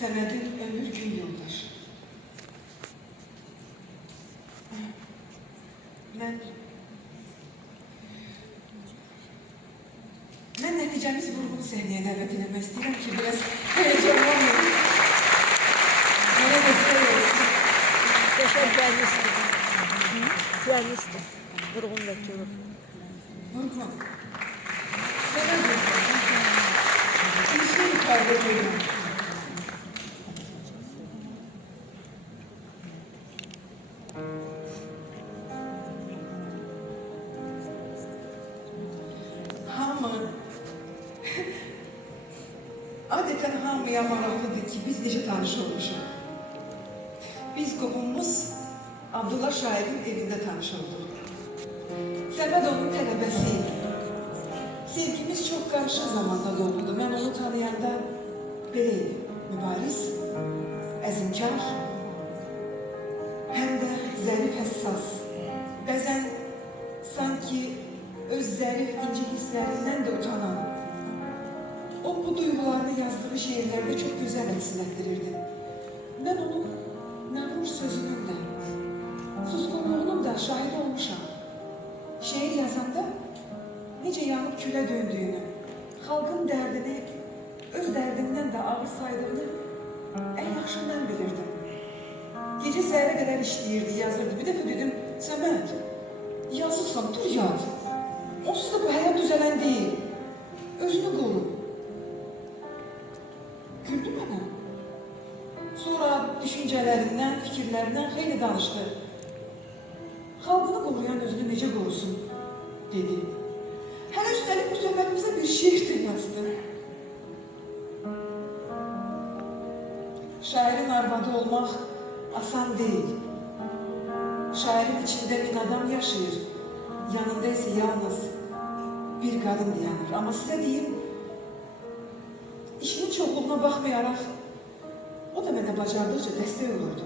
Səmədin ömür gün yoldaşı. Mən nəticəmiz vurğunu səhnəyə dəvət eləmək istəyirəm ki, biraz heyecanlanmayın. Mənə dəstək olsun. Təşəkkürlistir. Güvənlistir. Vurğun vəkili. Vurğun. Sənə vurğun. Bir şey ifadə edirəm. Adeten hamıya maraqlıdır ki, biz necə tanış olmuşuq. Biz qohumumuz Abdullah Şairin evində tanış olduq. Səməd onun tələbəsi idi. Sevgimiz çox qarışıq zamanda doğuldu. Mən onu tanıyanda belə idi. Mübariz, əzimkar, həm də zərif həssas. Bəzən sanki öz zərif inci hisslərindən də utanan. O bu duygularını yazdığı şiirlərdə çox gözəl əksələtdirirdi. Mən onun məğrur sözünün də, susqunluğunun da şahid olmuşam. Şeir yazanda necə yanıb külə döndüyünü, xalqın dərdini öz dərdindən də ağır saydığını ən yaxşı mən bilirdim. Gecə səhərə qədər işləyirdi, yazırdı. Bir dəfə dedim, Səməd, yazırsan, dur yaz. Onsuz da bu həyat düzələn deyil. Özünü qoru. Güldü mənə. Sonra düşüncələrindən, fikirlərindən xeyli danışdı. Xalqını qoruyan özünü necə qorusun, dedi. Hələ üstəlik bu söhbətimizə bir şiir də yazdı. Şairin arvadı olmaq asan deyil. Şairin içində bir adam yaşayır. Yanında isə yalnız bir qadın dayanır. Amma sizə deyim, İşinin çoxluğuna baxmayaraq, o da mənə bacardıqca dəstək olurdu.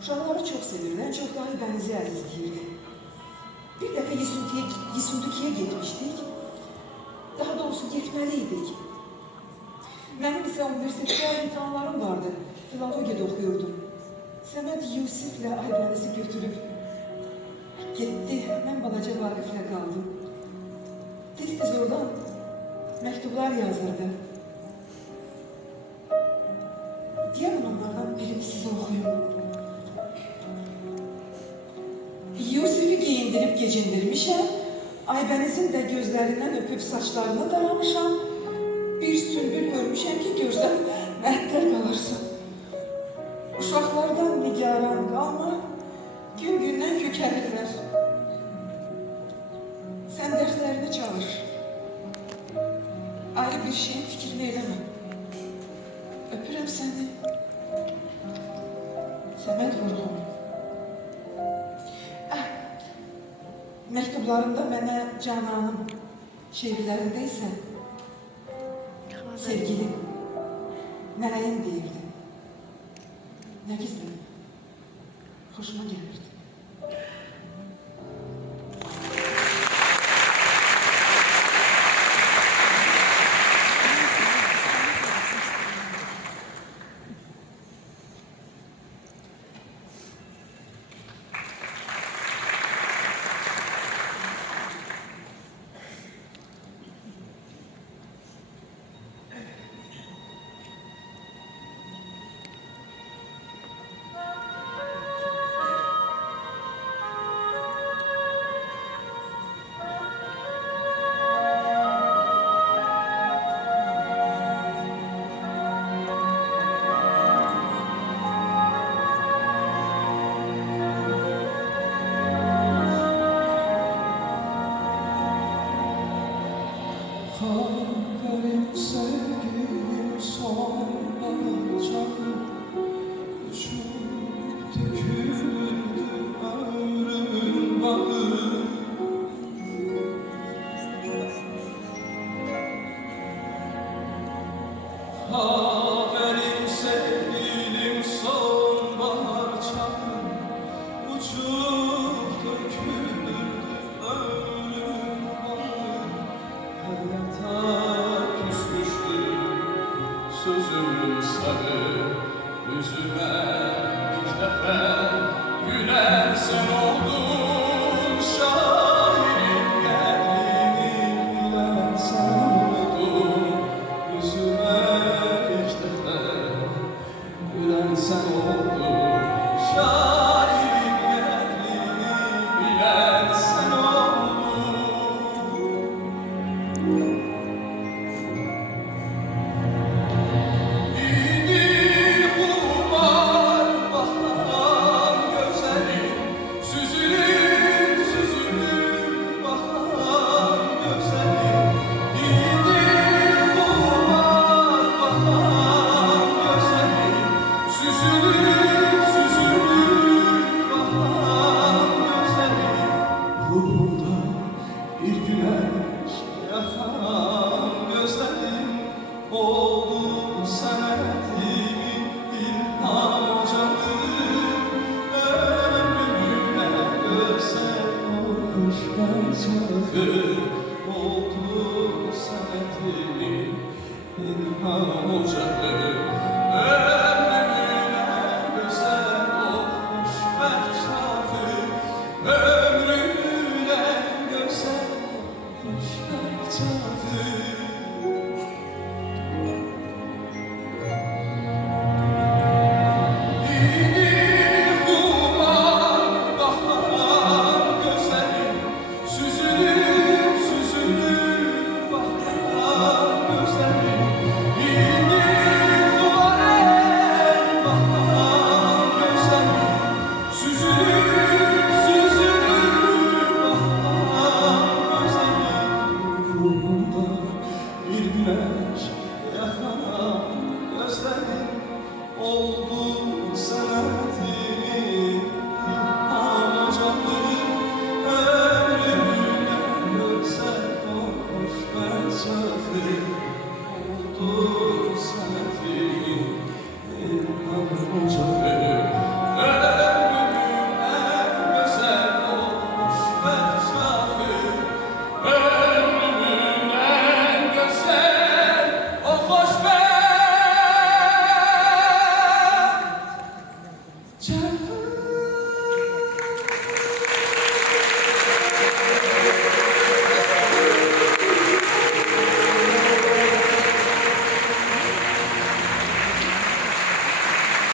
Uşaqları çox sevirdi, ən çox da Aybənizi əzizləyirdi. Bir dəfə Yisundukiyə getmişdik, daha doğrusu getməliydik. Mənim isə universitetdə imtahanlarım vardı, filologiyada oxuyordum. Səməd Yusiflə Aybənizi götürüb getdi, mən balaca Vaqiflə qaldım. Tez-tez oradan məktublar yazırdı. Diğer onlardan birini size okuyayım. Yusif'i giyindirip gecindirmişəm, Aybənizin də gözlərindən öpüb saçlarını daramışam, bir sümbül görmüşəm ki, gözdən məhtəl qalarsan. Uşaqlardan nigaran qalma, gün-gündən kökəlirlər. Sən dərslərini çalış. Ayrı bir şeyin fikrini eləmə. Öpürəm səni. Səməd Vurğun. Məktublarında mənə Cananım, şeirlərində isə sevgilim, mələyim deyirdi. Nə gizlədim? Xoşuma gəlirdi. gül sarı yüzüme ilk defa gülen sen oldun. Şairin geldiğini gülen sen oldun. Yüzüme ilk defa gülen sen oldun. Şairin geldiğini bilen sen oldun. İndi humar bahar gözlerim, süzülüp süzülüp bahar gözlerim. İndi humar bahar gözlerim, süzülüp süzülüp bahar gözlerim. Ruhumda bir güneş yakan gözlerim oldu senetimin ilham canım. Ömrüne özel kuşlar çakır oldu senetimin ilham canım.